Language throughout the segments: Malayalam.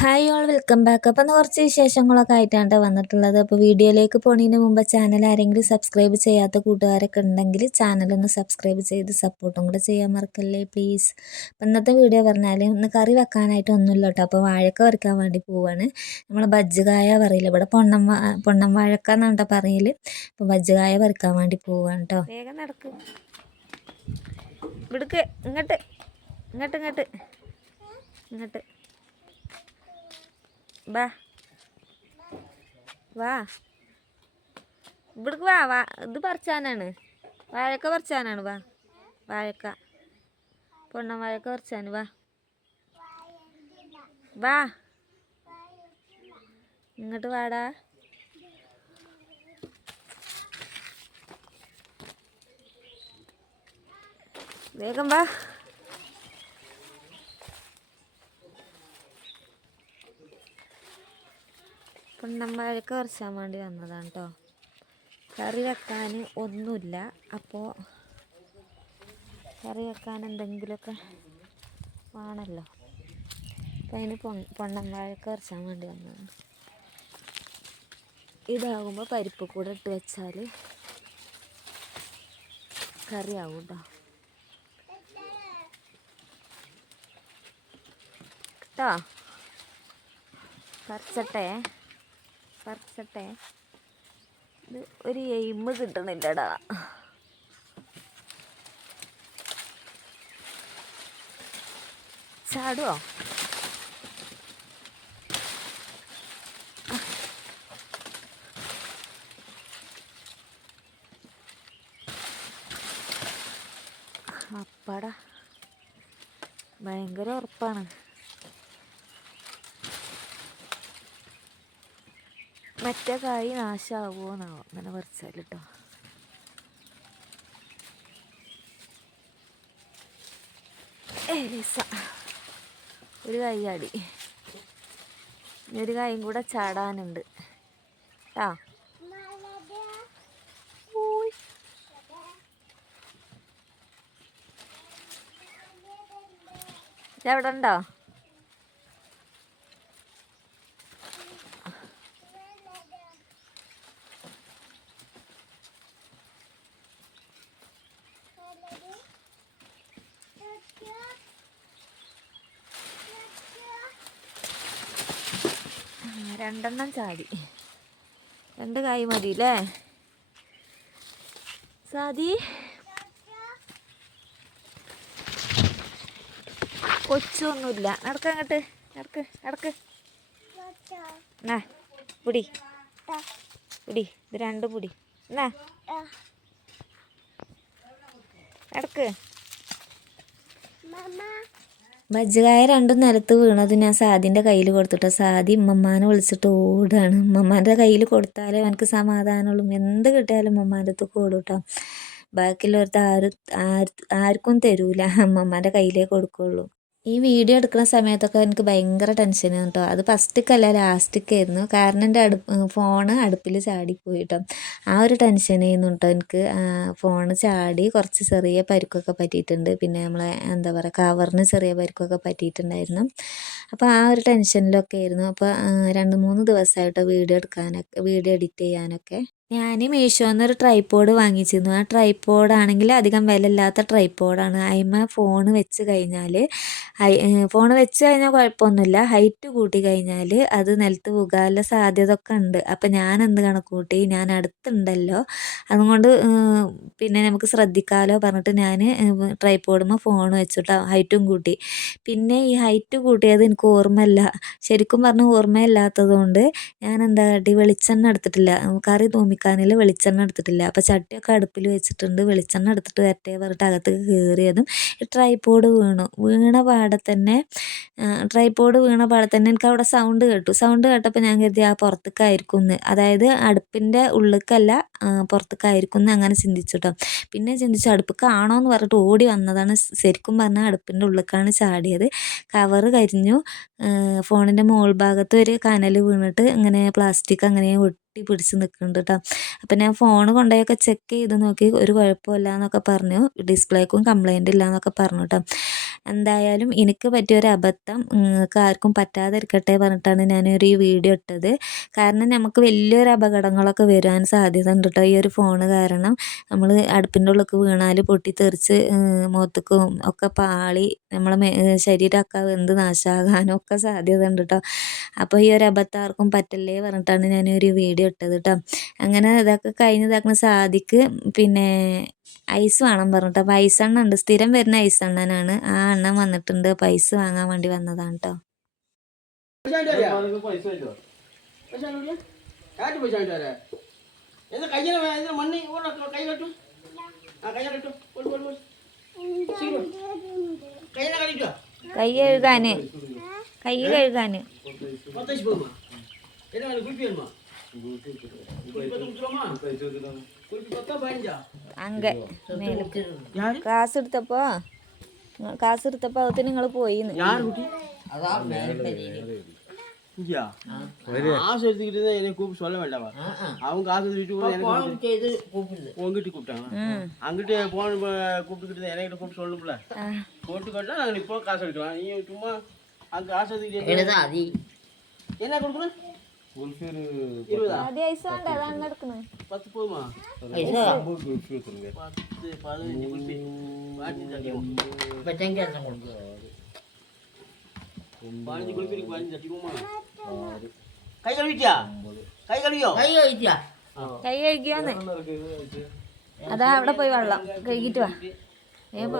ഹായ് ഓൾ വെൽക്കം ബാക്ക് അപ്പം കുറച്ച് വിശേഷങ്ങളൊക്കെ ആയിട്ടാണ് വന്നിട്ടുള്ളത്. അപ്പോൾ വീഡിയോയിലേക്ക് പോണതിന് മുമ്പ് ചാനൽ ആരെങ്കിലും സബ്സ്ക്രൈബ് ചെയ്യാത്ത കൂട്ടുകാരൊക്കെ ഉണ്ടെങ്കിൽ ചാനലൊന്ന് സബ്സ്ക്രൈബ് ചെയ്ത് സപ്പോർട്ടും കൂടെ ചെയ്യാൻ മറക്കല്ലേ പ്ലീസ് അപ്പം ഇന്നത്തെ വീഡിയോ പറഞ്ഞാൽ ഒന്ന് കറി വെക്കാനായിട്ട് ഒന്നുമില്ല കേട്ടോ അപ്പോൾ വാഴക്ക വറുക്കാൻ വേണ്ടി പോവാണ്. നമ്മൾ ബജ്ജുകായ പറയില്ല? ഇവിടെ പൊണ്ണം പൊണ്ണം വാഴക്ക എന്നാണ് പറയൽ അപ്പോൾ ബജ്ജുകായ വറുക്കാൻ വേണ്ടി പോവാണ് കേട്ടോ വേഗം നടക്കും. ഇങ്ങോട്ട് ഇങ്ങോട്ട് ഇങ്ങോട്ട്. ഇങ്ങോട്ട്. വാ. വാ. ഇവിടേക്ക് വാ വാ. ഇത് പറിച്ചാനാണ്. വാഴക്ക പറിച്ചാനാണ് വാ. വാഴക്ക. പൊണ്ണ വാഴക്ക പറിച്ചാന് വാ. വാ. ഇങ്ങോട്ട് വാടാ. വേഗം വാ. പൊണ്ണന്മാരൊക്കെ കുറച്ചാൻ വേണ്ടി വന്നതാണ് കേട്ടോ കറി വെക്കാൻ ഒന്നുമില്ല. അപ്പോൾ കറി വെക്കാൻ എന്തെങ്കിലുമൊക്കെ വേണമല്ലോ. അപ്പം അതിന് പൊ പൊണ്ണന്മാരൊക്കെ കുറച്ചാൻ വേണ്ടി വന്നതാണ്. ഇതാകുമ്പോൾ പരിപ്പ് കൂടെ ഇട്ട് വെച്ചാൽ കറിയാവും കേട്ടോ കേട്ടോ പറിച്ചട്ടെ. പറിച്ചട്ടെ. ഇത് ഒരു എയിമ് കിട്ടണില്ലടാ. ചാടുവോ? അപ്പാടാ. ഭയങ്കര ഉറപ്പാണ്. മറ്റേ കായ് നാശമാവുമോന്നാവും അങ്ങനെ പറിച്ചാൽ കേട്ടോ ഒരു കൈ ചാടി ഒരു കായും കൂടെ ചാടാനുണ്ട്. കേട്ടോ ഇതെവിടെ ഉണ്ടോ രണ്ടെണ്ണം ചാടി. രണ്ട് കായ് മതി അല്ലേ സാദി? കൊച്ചൊന്നുമില്ല. നടക്ക അങ്ങോട്ട്. നടക്ക് നടക്ക്. പുടി. പുടി ഇത് രണ്ട് പുടി. എന്നാ നടക്ക്. ബജ്ജുകായ രണ്ടും നിലത്ത് വീണത് ഞാൻ സാദിന്റെ കയ്യിൽ കൊടുത്തിട്ട്. സാദി ഉമ്മമ്മാനെ വിളിച്ചിട്ട് ഓടാണ്. ഉമ്മമ്മാന്റെ കയ്യിൽ കൊടുത്താലേ എനിക്ക് സമാധാനമുള്ളൂ. എന്ത് കിട്ടിയാലും ഉമ്മമ്മാന്റെ അടുത്ത് കൊടുട്ടോ ബാക്കിയുള്ളവർക്ക് ആരും ആർക്കും തരൂല. ഉമ്മമാന്റെ കയ്യിലേ കൊടുക്കുള്ളൂ. ഈ വീഡിയോ എടുക്കുന്ന സമയത്തൊക്കെ എനിക്ക് ഭയങ്കര ടെൻഷനാണ് കേട്ടോ അത് ഫസ്റ്റൊക്കെയല്ല ലാസ്റ്റൊക്കെയായിരുന്നു കാരണം എന്റെ അടു ഫോണ് അടുപ്പിൽ ചാടിപ്പോയി കേട്ടോ ആ ഒരു ടെൻഷനായിരുന്നു കേട്ടോ എനിക്ക്. ഫോണ് ചാടി കുറച്ച് ചെറിയ പരിക്കൊക്കെ പറ്റിയിട്ടുണ്ട്. പിന്നെ നമ്മളെ എന്താ പറയുക കവറിന് ചെറിയ പരിക്കൊക്കെ പറ്റിയിട്ടുണ്ടായിരുന്നു. അപ്പോൾ ആ ഒരു ടെൻഷനിലൊക്കെ ആയിരുന്നു. അപ്പോൾ രണ്ട് മൂന്ന് ദിവസമായിട്ടോ വീഡിയോ എടുക്കാനൊക്കെ വീഡിയോ എഡിറ്റ് ചെയ്യാനൊക്കെ. ഞാൻ മീഷോന്ന് ഒരു ട്രൈപോഡ് വാങ്ങിച്ചിരുന്നു. ആ ട്രൈപോഡാണെങ്കിൽ അധികം വിലയില്ലാത്ത ട്രൈപോഡാണ് അതിന്മേൽ ഫോൺ വെച്ച് കഴിഞ്ഞാൽ ഹൈ ഫോൺ വെച്ച് കഴിഞ്ഞാൽ കുഴപ്പമൊന്നുമില്ല. ഹൈറ്റ് കൂട്ടി കഴിഞ്ഞാൽ അത് നിലത്ത് പോകാനുള്ള സാധ്യത ഒക്കെ ഉണ്ട്. അപ്പം ഞാൻ എന്ത് കണക്ക് കൂട്ടി ഞാൻ അടുത്തുണ്ടല്ലോ. അതുകൊണ്ട് പിന്നെ നമുക്ക് ശ്രദ്ധിക്കാമല്ലോ പറഞ്ഞിട്ട് ഞാൻ ട്രൈപോഡുമ്പോൾ ഫോൺ വെച്ചിട്ട് ഹൈറ്റും കൂട്ടി. പിന്നെ ഈ ഹൈറ്റ് കൂട്ടിയത് എനിക്ക് ഓർമ്മയില്ല. ശരിക്കും പറഞ്ഞാൽ ഓർമ്മയില്ലാത്തത് കൊണ്ട് ഞാൻ എന്താ കാട്ടി വെളിച്ചെണ്ണ എടുത്തിട്ടില്ല. കറി തൂമി വെക്കാനിൽ വെളിച്ചെണ്ണ എടുത്തിട്ടില്ല. അപ്പോൾ ചട്ടിയൊക്കെ അടുപ്പിൽ വെച്ചിട്ടുണ്ട്. വെളിച്ചെണ്ണ എടുത്തിട്ട് വരട്ടെ പറഞ്ഞിട്ട് അകത്തേക്ക് കയറിയതും ട്രൈപോഡ് വീണു. വീണ പാടെ തന്നെ ട്രൈപോഡ് വീണ പാടെ തന്നെ എനിക്ക് അവിടെ സൗണ്ട് കേട്ടു. സൗണ്ട് കേട്ടപ്പോൾ ഞാൻ കരുതി ആ പുറത്തേക്കായിരിക്കും എന്ന് അതായത് അടുപ്പിന്റെ ഉള്ളിലേക്കല്ല പുറത്തേക്കായിരിക്കും എന്ന് അങ്ങനെ ചിന്തിച്ചു കേട്ടോ പിന്നെ ചിന്തിച്ചു അടുപ്പിക്കാണോ എന്ന് പറഞ്ഞിട്ട് ഓടി വന്നതാണ്. ശരിക്കും പറഞ്ഞാൽ അടുപ്പിന്റെ ഉള്ളിലേക്കാണ് ചാടിയത്. കവർ കരിഞ്ഞു. ഫോണിന്റെ മോൾ ഭാഗത്ത് ഒരു കനൽ വീണിട്ട് ഇങ്ങനെ പ്ലാസ്റ്റിക് അങ്ങനെ ഒട്ടി പിടിച്ച് നിൽക്കുന്നുണ്ട് കേട്ടോ അപ്പം ഞാൻ ഫോൺ കൊണ്ടുപോയൊക്കെ ചെക്ക് ചെയ്ത് നോക്കി. ഒരു കുഴപ്പമില്ല എന്നൊക്കെ പറഞ്ഞു. ഡിസ്പ്ലേക്കും കംപ്ലൈന്റ് ഇല്ല എന്നൊക്കെ പറഞ്ഞു കേട്ടോ എന്തായാലും എനിക്ക് പറ്റിയൊരു അബദ്ധം നിങ്ങൾക്ക് ആർക്കും പറ്റാതിരിക്കട്ടെ പറഞ്ഞിട്ടാണ് ഞാനൊരു ഈ വീഡിയോ ഇട്ടത്. കാരണം നമുക്ക് വലിയൊരു അപകടങ്ങളൊക്കെ വരാൻ സാധ്യത ഉണ്ട് കേട്ടോ. ഈ ഒരു ഫോണ് കാരണം നമ്മൾ അടുപ്പിന്റെ ഉള്ളിലേക്ക് വീണാൽ പൊട്ടിത്തെറിച്ച് മുഖത്തേക്കും ഒക്കെ പാളി നമ്മളെ ശരീരമൊക്കെ വെന്ത് നാശമാകാനും ഒക്കെ സാധ്യത ഉണ്ട് കേട്ടോ. അപ്പോൾ ഈ ഒരു അബദ്ധം ആർക്കും പറ്റല്ലേ പറഞ്ഞിട്ടാണ് ഞാനൊരു വീഡിയോ ഇട്ടത് കേട്ടോ. അങ്ങനെ ഇതൊക്കെ കഴിഞ്ഞ് ഇതാക്കുന്ന സാധിക്ക്. പിന്നെ ഐസ് വേണം പറഞ്ഞിട്ട്. അപ്പോൾ ഐസ് എണ്ണ ഉണ്ട്. സ്ഥിരം വരുന്ന ഐസ് എണ്ണനാണ്. ആ എണ്ണ വന്നിട്ടുണ്ട്. പൈസ വാങ്ങാൻ വേണ്ടി വന്നതാണ് കേട്ടോ കൈ കഴുകാന്. കൈ കെട്ടു അങ്ക കാസ് എടുത്തപ്പോ കാസ് എടുത്തപ്പോ അവത്തിന് നിങ്ങൾ പോയി காசு எடுத்துக்கிட்டு என்னை கூப்பிட்டு சொல்ல வேண்டாமா? அவங்க காசு எடுத்துக்கிட்டு உங்ககிட்ட கூப்பிட்டாங்க அங்கிட்ட போன கூப்பிட்டுக்கிட்டு தான் என்கிட்ட கூப்பிட்டு சொல்லும்ல? போட்டு கேட்டா நாங்கள் இப்போ காசு எடுக்கலாம். நீ சும்மா அங்கே காசு எடுத்துக்கிட்டு என்ன கொடுக்குறேன் ഗുൽഫി ഒരു இருபதா ആദ്യം ഐസ് വേണ്ട അതാണ് എടുക്കുന്നത് பத்து போதுமா അമ്പത് ഗുൽഫി വെച്ചിട്ടുണ്ട് பத்து பதினஞ்சு குல்பி பாட்டி தட்டிக்கும் பதினஞ்சு குல்பி இருக்கு பதினஞ்சு தட்டிக்குமா கை கழுவிட்டியா கை கழுவியோ കൈ കഴുകിയാന്ന് അതാ അവിടെ പോയി വെള്ളം കഴുകിട്ട് വാ ഏ പോ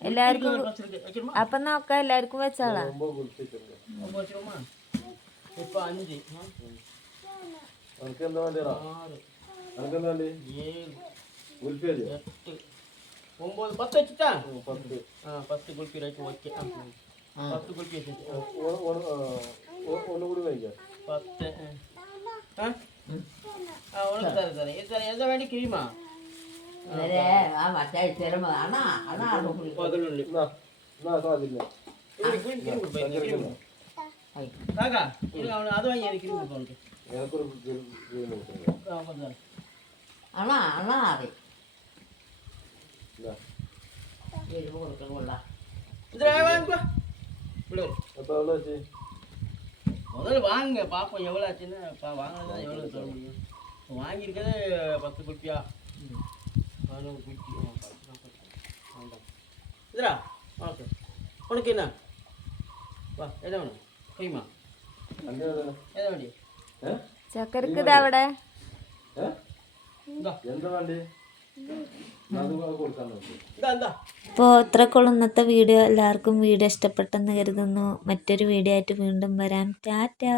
എല്ലാവർക്കും ஒரு பத்து இருக்கு வைக்கணுமா അപ്പൊ നോക്കാം എല്ലാവർക്കും വെച്ചാളാ ரொம்ப குல்ஃபி வச்சிருங்க ரொம்ப வச்சிருமா இப்போ அஞ்சு ஆ, எனக்கு എന്താ വേണ്ടിയടാ ஆறு எனக்கு എന്താ വേണ്ടി ஏழு குல்ஃபி അല്ലേ எட்டு ஒம்பது பத்து வச்சுட்டா പത്ത് ஆ பத்து குல்பி ரைட்டு ஓகே ஆ பத்து குல்பி வச்சு ஆ, ഒ- ഒ- ആ, ഒ- ഒന്നും കൂടി കഴിക്കാം பத்து ஆ ஆ ஆ உனக்கு தரேன் தரேன் ಸರಿ ಆ ಮತ್ತೆ ತಿರಮ ಅಣ್ಣ ಅಣ್ಣ ಅದರಲ್ಲಿ ನಾ ನಾ ಸಾದಿಲ್ಲ தாக்கா அவனு அது வாங்கி எனக்கு இருக்கு எனக்கு ஒரு கொஞ்சம் அண்ணா அண்ணா அது. எதுவும் கொடுக்கணும்ல முதல்ல வாங்க பார்ப்போம் எவ்வளோ ஆச்சுன்னு வாங்கினதான் எவ்வளோ சொல்ல முடியும். வாங்கியிருக்கிறது பத்து குப்பியா பதினொன்று குல்பி ஆ, பத்து, நாற்பது. வேண்டாம். இதுடா ஓகே உனக்கு என்ன வா என்ன வேணும் போய்மா അങ്ങനെ எதை வேண்டி ഏ ചക്കരക്ക് ഇത് അവിടെ ഏ இந்தா എന്താ വേണ്ടി അത് കൊടുക്കാൻ നോക്കി இந்தா இந்தா അപ്പോൾ ഇത്രക്കുള്ള ഇന്നത്തെ വീഡിയോ എല്ലാവർക്കും വീഡിയോ ഇഷ്ടപ്പെട്ടെന്ന് കരുതുന്നു മറ്റൊരു വീഡിയോ ആയിട്ട് വീണ്ടും വരാം ടാറ്റാ